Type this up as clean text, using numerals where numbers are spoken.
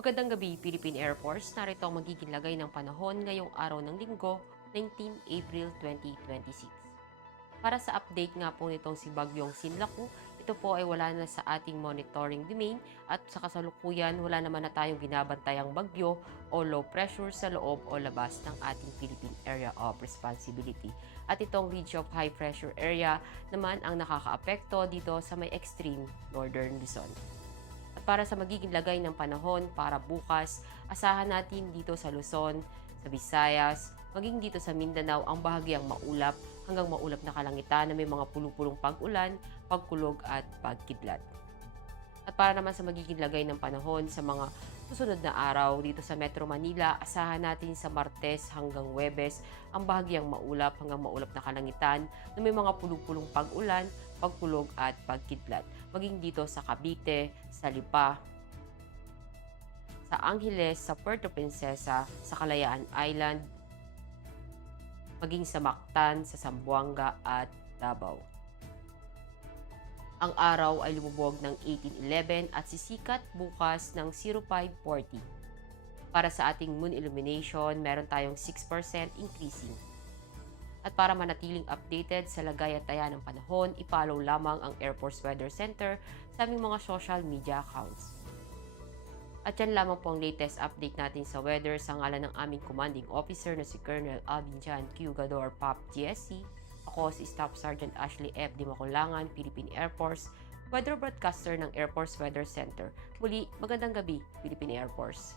Magandang gabi, Philippine Air Force. Narito ang magiging lagay ng panahon ngayong araw ng linggo, 19 April 2026. Para sa update nga po nitong si Bagyong Sinlaku, ito po ay wala na sa ating monitoring domain at sa kasalukuyan wala naman na tayong binabantayang bagyo o low pressure sa loob o labas ng ating Philippine Area of Responsibility. At itong Ridge of High Pressure Area naman ang nakakaapekto dito sa may extreme northern Luzon. At para sa magiging lagay ng panahon para bukas, asahan natin dito sa Luzon, sa Visayas, maging dito sa Mindanao ang bahagyang maulap hanggang maulap na kalangitan na may mga pulupulong pag-ulan, pagkulog at pagkidlat. At para naman sa magiging lagay ng panahon sa mga susunod na araw dito sa Metro Manila, asahan natin sa Martes hanggang Huwebes ang bahagyang maulap hanggang maulap na kalangitan na may mga pulupulong pag-ulan, pagkulog at pagkidlat. Maging dito sa Cavite, sa Lipa, sa Angeles, sa Puerto Princesa, sa Kalayaan Island, maging sa Mactan, sa Zamboanga at Davao. Ang araw ay lumubog ng 1811 at sisikat bukas ng 0540. Para sa ating moon illumination, meron tayong 6% increasing. At para manatiling updated sa lagay at taya ng panahon, i-follow lamang ang Air Force Weather Center sa aming mga social media accounts. At yan lamang po ang latest update natin sa weather sa ngalan ng aming commanding officer na si Colonel Alvin Jan Q. Gador, POP GSC. Ako si Staff Sergeant Ashley F. Di Maculangan, Philippine Air Force, weather broadcaster ng Air Force Weather Center. Muli, magandang gabi, Philippine Air Force.